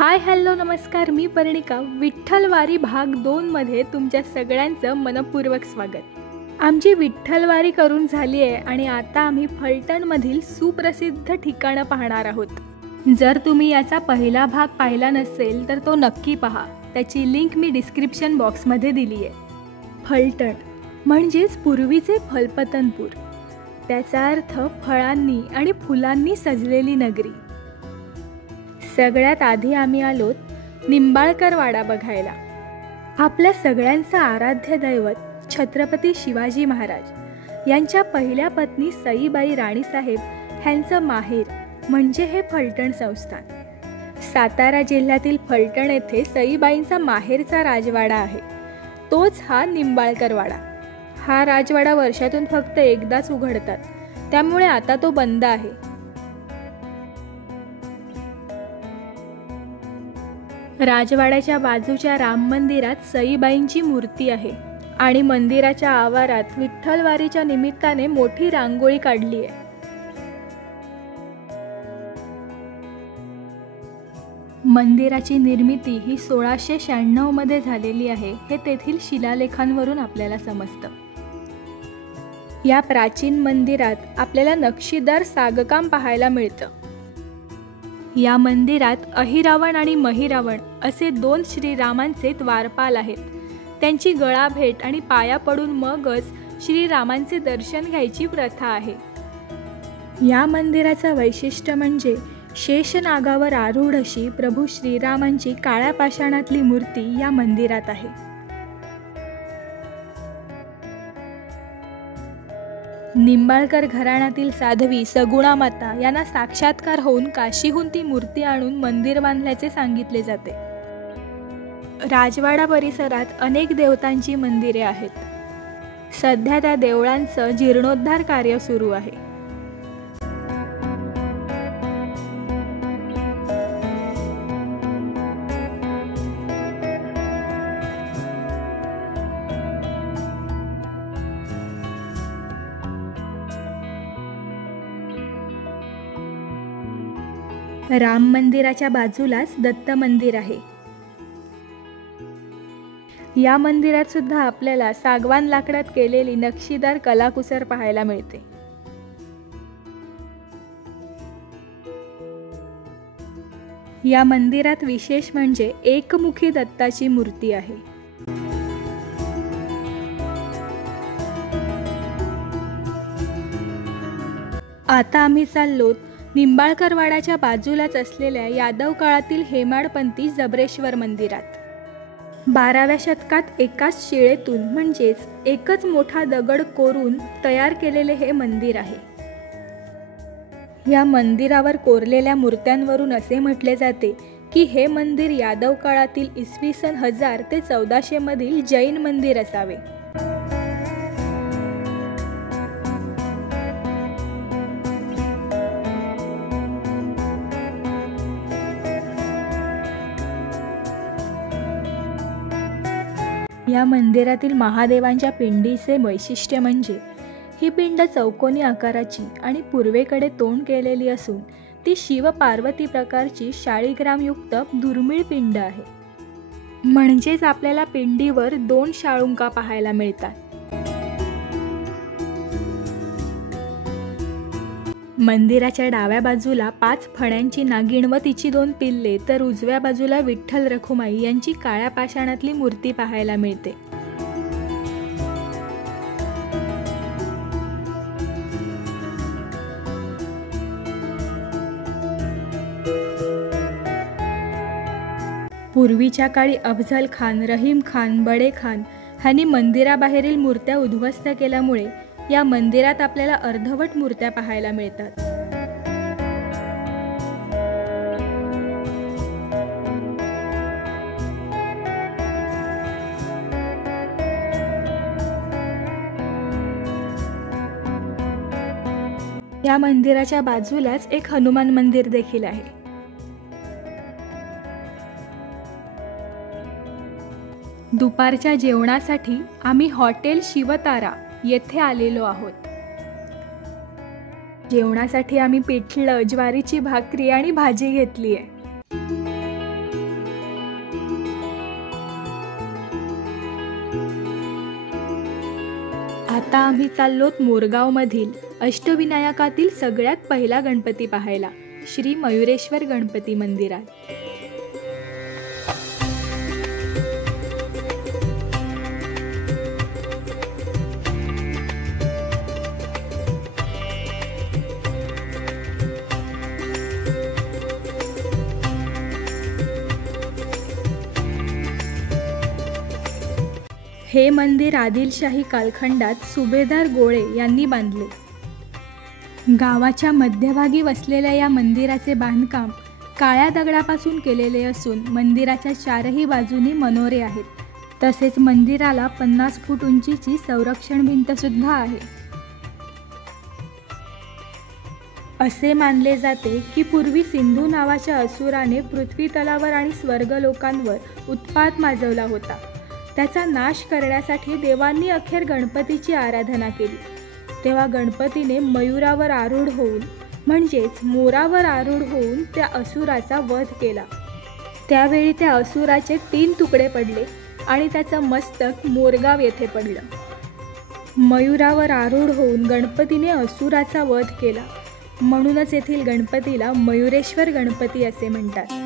Hi hello नमस्कार, मी पर्णिका. विठ्ठलवारी भाग 2 मध्ये तुमच्या सगळ्यांचं मनपूर्वक स्वागत. आमची विठ्ठलवारी करून झाली आहे आणि आता आम्ही फलटणमधील सुप्रसिद्ध ठिकाणं पाहणार आहोत. जर तुम्ही याचा पहिला भाग पाहिला नसेल तर तो नक्की पहा. त्याची लिंक मी डिस्क्रिप्शन बॉक्समध्ये दिली आहे. फलटण म्हणजेच पूर्वीचे फलपतनपूर. त्याचा अर्थ फळांनी आणि फुलांनी सजलेली नगरी. सगळ्यात आधी आम्ही आलोत निंबाळकर वाडा बघायला. आपल्या सगळ्यांचं आराध्य दैवत छत्रपती शिवाजी महाराज यांच्या पहिल्या पत्नी सईबाई राणीसाहेब ह्यांचं माहेर म्हणजे हे फलटण संस्थान. सातारा जिल्ह्यातील फलटण येथे सईबाईंचा माहेरचा राजवाडा आहे. तोच हा निंबाळकर वाडा. हा राजवाडा वर्षातून फक्त एकदाच उघडतात, त्यामुळे आता तो बंद आहे. राजवाड्याच्या बाजूच्या राम मंदिरात सईबाईंची मूर्ती आहे आणि मंदिराच्या आवारात विठ्ठलवारीच्या निमित्ताने मोठी रांगोळी काढली आहे. मंदिराची निर्मिती ही 1696 मध्ये झालेली आहे, हे तेथील शिलालेखांवरून आपल्याला समजतं. या प्राचीन मंदिरात आपल्याला नक्षीदार सागकाम पाहायला मिळतं. या मंदिरात अहिरावण आणि महिरावण असे 2 श्रीरामांचे द्वारपाल आहेत. त्यांची गळाभेट आणि पाया पडून मगच श्रीरामांचे दर्शन घ्यायची प्रथा आहे. या मंदिराचं वैशिष्ट्य म्हणजे शेषनागावर आरूढ अशी प्रभू श्रीरामांची काळ्या पाषाणातली मूर्ती या मंदिरात आहे. निंबाळकर घराण्यातील साध्वी सगुणा माता यांना साक्षात्कार होऊन काशीहून ती मूर्ती आणून मंदिर बांधल्याचे सांगितले जाते. राजवाडा परिसरात अनेक देवतांची मंदिरे आहेत. सध्या त्या देवळांचं जीर्णोद्धार कार्य सुरू आहे. राम मंदिराच्या बाजूलाच दत्त मंदिर आहे. या मंदिरात सुद्धा आपल्याला सागवान लाकडात केलेली नक्षीदार कलाकुसर पाहायला मिळते. या मंदिरात विशेष म्हणजे एकमुखी दत्ताची मूर्ती आहे. आता आम्ही चाललो निंबाळकर वाड्याच्या बाजूलाच असलेल्या यादव काळातील हेमाडपंथी जबरेश्वर मंदिरात. 12व्या शतकात एकाच शिळेतून म्हणजेच एकच मोठा दगड कोरून तयार केलेले हे मंदिर आहे. या मंदिरावर कोरलेल्या मूर्त्यांवरून असे म्हटले जाते की हे मंदिर यादव काळातील इसवी सन 1000 ते 1400 मधील जैन मंदिर असावे. या मंदिरातील महादेवांच्या पिंडीचे वैशिष्ट्य म्हणजे ही पिंड चौकोनी आकाराची आणि पूर्वेकडे तोंड केलेली असून ती शिव पार्वती प्रकारची शाळीग्रामयुक्त दुर्मिळ पिंड आहे. म्हणजेच आपल्याला पिंडीवर 2 शाळुंका पाहायला मिळतात. मंदिराच्या डाव्या बाजूला 5 फण्यांची नागिण व तिची 2 पिल्ले तर उजव्या बाजूला विठ्ठल रखुमाई यांची काळ्या पाषाणातली मूर्ती पाहायला मिळते. पूर्वीच्या काळी अफझल खान, रहीम खान, बडे खान ह्यांनी मंदिराबाहेरील मूर्त्या उद्ध्वस्त केल्यामुळे या मंदिरात आपल्याला अर्धवट मूर्त्या पाहायला मिळतात. या मंदिराच्या बाजूलाच एक हनुमान मंदिर देखील आहे. दुपारच्या जेवणासाठी आम्ही हॉटेल शिवतारा येथे आलेलो आहोत. जेवणासाठी आम्ही पिठलं, ज्वारीची भाकरी आणि भाजी घेतली आहे. आता आम्ही चाललोत मोरगावमधील अष्टविनायकातील सगळ्यात पहिला गणपती पाहायला, श्री मयुरेश्वर गणपती मंदिरात। हे मंदिर आदिलशाही कालखंडात सुभेदार गोळे यांनी बांधले। गावाच्या मध्यभागी वसलेल्या या मंदिराचे बांधकाम काळ्या दगडापासून केलेले असून मंदिराच्या चारही बाजूनी मनोरे आहेत। तसेच मंदिराला 50 फूट उंचीची संरक्षण भिंत सुद्धा आहे। असे मानले जाते की पूर्वी सिंधू नावाच्या असुराने पृथ्वी तलावर आणि स्वर्गलोकांवर उत्पात माजवला होता। त्याचा नाश करण्यासाठी देवांनी अखेर गणपतीची आराधना केली। तेव्हा गणपतीने मयुरावर आरूढ होऊन म्हणजेच मोरावर आरूढ होऊन त्या असुराचा वध केला। त्यावेळी त्या असुराचे 3 तुकडे पडले आणि त्याचं मस्तक मोरगाव येथे पडलं। मयुरावर आरूढ होऊन गणपतीने असुराचा वध केला, म्हणूनच येथील गणपतीला मयुरेश्वर गणपती असे म्हणतात।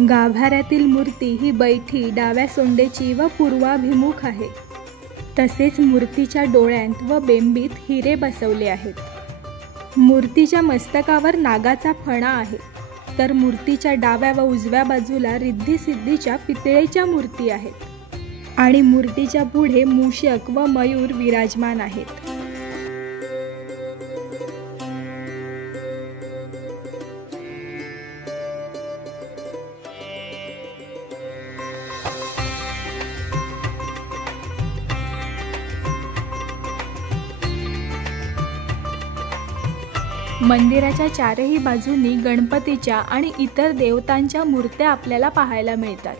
गाभाऱ्यातील मूर्ती ही बैठी, डाव्या सोंडेची व पूर्वाभिमुख आहे। तसेच मूर्तीच्या डोळ्यांत व बेंबीत हिरे बसवले आहेत। मूर्तीच्या मस्तकावर नागाचा फणा आहे, तर मूर्तीच्या डाव्या व उजव्या बाजूला रिद्धी सिद्धीच्या पितळेच्या मूर्ती आहेत आणि मूर्तीच्या पुढे मूषक व मयूर विराजमान आहेत। मंदिराच्या चारही बाजूंनी गणपतीच्या आणि इतर देवतांच्या मूर्त्या आपल्याला पाहायला मिळतात।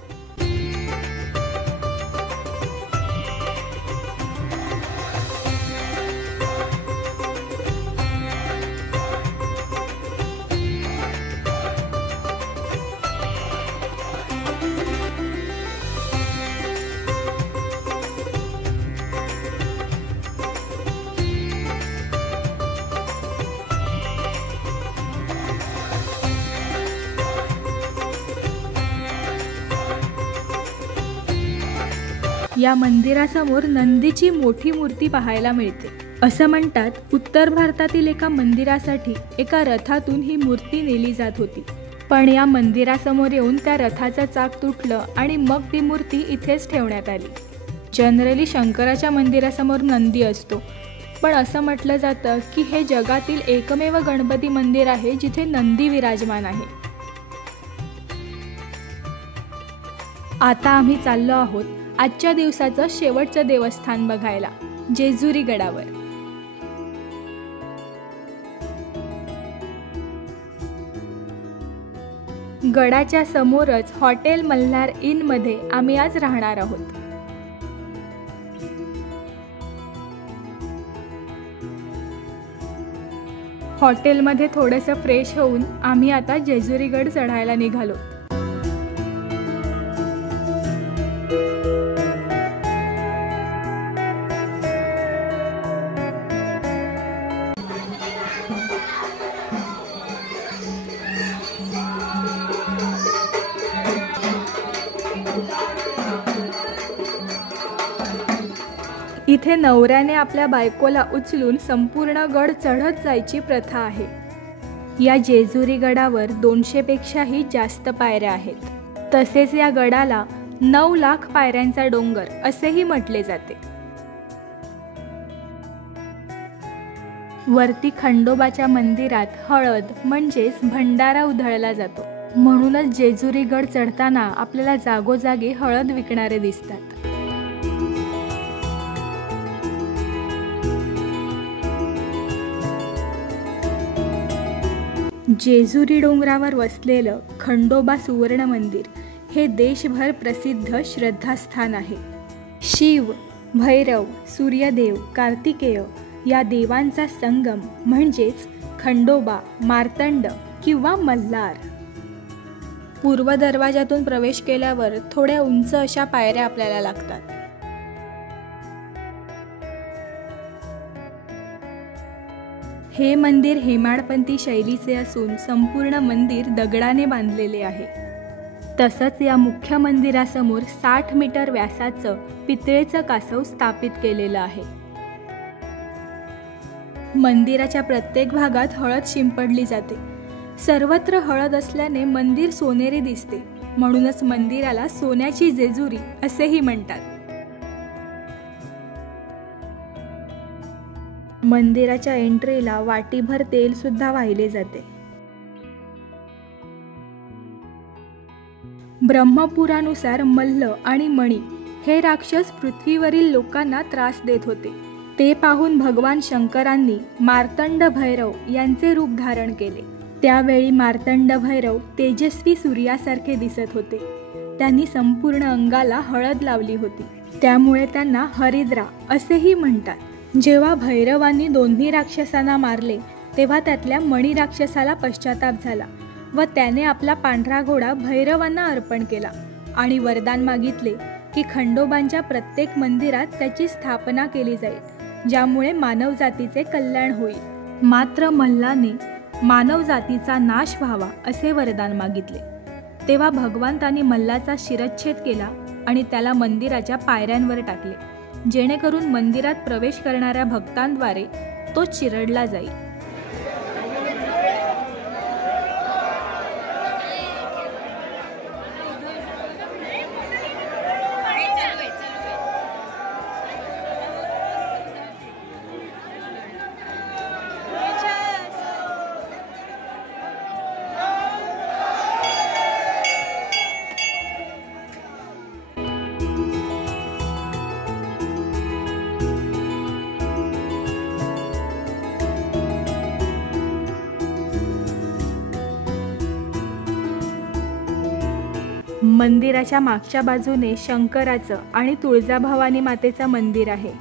या मंदिरासमोर नंदीची मोठी मूर्ती पाहायला मिळते। असं म्हणतात, उत्तर भारतातील एका मंदिरासाठी एका रथातून ही मूर्ती नेली जात होती, पण या मंदिरासमोर येऊन त्या रथाचं चाक तुटलं आणि मग ती मूर्ती इथेच ठेवण्यात आली। जनरली शंकराच्या मंदिरासमोर नंदी असतो, पण असं म्हटलं जातं की हे जगातील एकमेव गणपती मंदिर आहे जिथे नंदी विराजमान आहे। आता आम्ही चाललो आहोत आजच्या दिवसाचं शेवटचं देवस्थान बघायला, जेजुरी गडावर। गडाच्या समोरच हॉटेल मल्हार इन मध्ये आम्ही आज राहणार आहोत। हॉटेलमध्ये थोडंसं फ्रेश होऊन आम्ही आता जेजुरी गड चढायला निघालो। इथे नवऱ्याने आपल्या बायकोला उचलून संपूर्ण गड चढत जायची प्रथा आहे। या जेजुरी गडावर 200 पेक्षाही जास्त पायऱ्या आहेत। तसेच या गडाला 9 लाख पायऱ्यांचा डोंगर असेही म्हटले जाते। वरती खंडोबाच्या मंदिरात हळद म्हणजेच भंडारा उधळला जातो। म्हणूनच जेजुरी गड चढताना आपल्याला जागोजागी हळद विकणारे दिसतात। जेजुरी डोंगरावर वसलेलं खंडोबा सुवर्ण मंदिर हे देशभर प्रसिद्ध श्रद्धास्थान आहे। शिव, भैरव, सूर्यदेव, कार्तिकेय या देवांचा संगम म्हणजेच खंडोबा, मार्तंड किंवा मल्हार। पूर्व दरवाजातून प्रवेश केल्यावर थोड्या उंच अशा पायऱ्या आपल्याला लागतात। हे मंदिर हेमाडपंथी शैलीचे असून संपूर्ण मंदिर दगडाने बांधलेले आहे। तसंच या मुख्य मंदिरासमोर 60 मीटर व्यासाचं पितळेचं कासव स्थापित केलेलं आहे। मंदिराच्या प्रत्येक भागात हळद शिंपडली जाते। सर्वत्र हळद असल्याने मंदिर सोनेरी दिसते, म्हणूनच मंदिराला सोन्याची जेजुरी असेही म्हणतात। मंदिराच्या एंट्रीला वाटीभर तेल सुद्धा वाहिले जाते। ब्रह्मपुरानुसार मल्ल आणि मणी हे राक्षस पृथ्वीवरील लोकांना त्रास देत होते। ते पाहून भगवान शंकरांनी मार्तंड भैरव यांचे रूप धारण केले। त्यावेळी मार्तंड भैरव तेजस्वी सूर्यासारखे दिसत होते। त्यांनी संपूर्ण अंगाला हळद लावली होती, त्यामुळे त्यांना हरिद्रा असेही म्हणतात। जेव्हा भैरवांनी दोन्ही राक्षसांना मारले तेव्हा त्यातल्या मणी राक्षसाला पश्चाताप झाला व त्याने आपला पांढरा घोडा भैरवांना अर्पण केला आणि वरदान मागितले की खंडोबांच्या प्रत्येक मंदिरात त्याची स्थापना केली जाईल, ज्यामुळे मानव जातीचे कल्याण होईल। मात्र मल्लाने मानव जातीचा नाश व्हावा असे वरदान मागितले। तेव्हा भगवंतांनी मल्लाचा शिरच्छेद केला आणि त्याला मंदिराच्या पायऱ्यांवर टाकले, जेणेकरून मंदिरात प्रवेश करणाऱ्या भक्तांद्वारे तो चिरडला जाईल। मंदिराच्या मागच्या बाजूने शंकराचं आणि तुळजाभवानी मातेचं मंदिर आहे।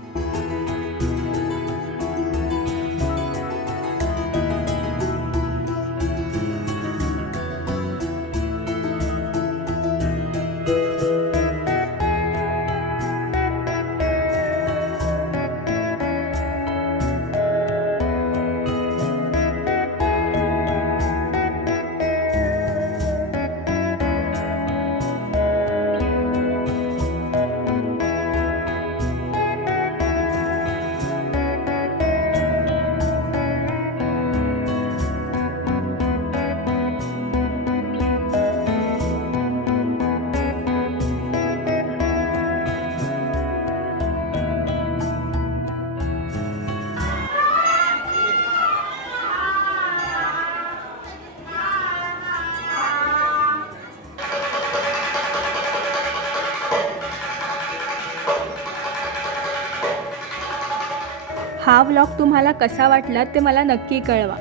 हा व्लॉग तुम्हाला कसा वाटला ते मला नक्की कळवा।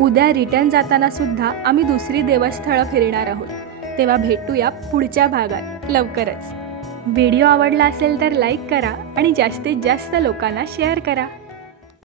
उद्या रिटर्न जाताना सुद्धा आम्ही दुसरी देवस्थळं फिरणार आहोत, तेव्हा भेटूया पुढच्या भागात लवकरच। व्हिडिओ आवडला असेल तर लाईक करा आणि जास्तीत जास्त लोकांना शेअर करा।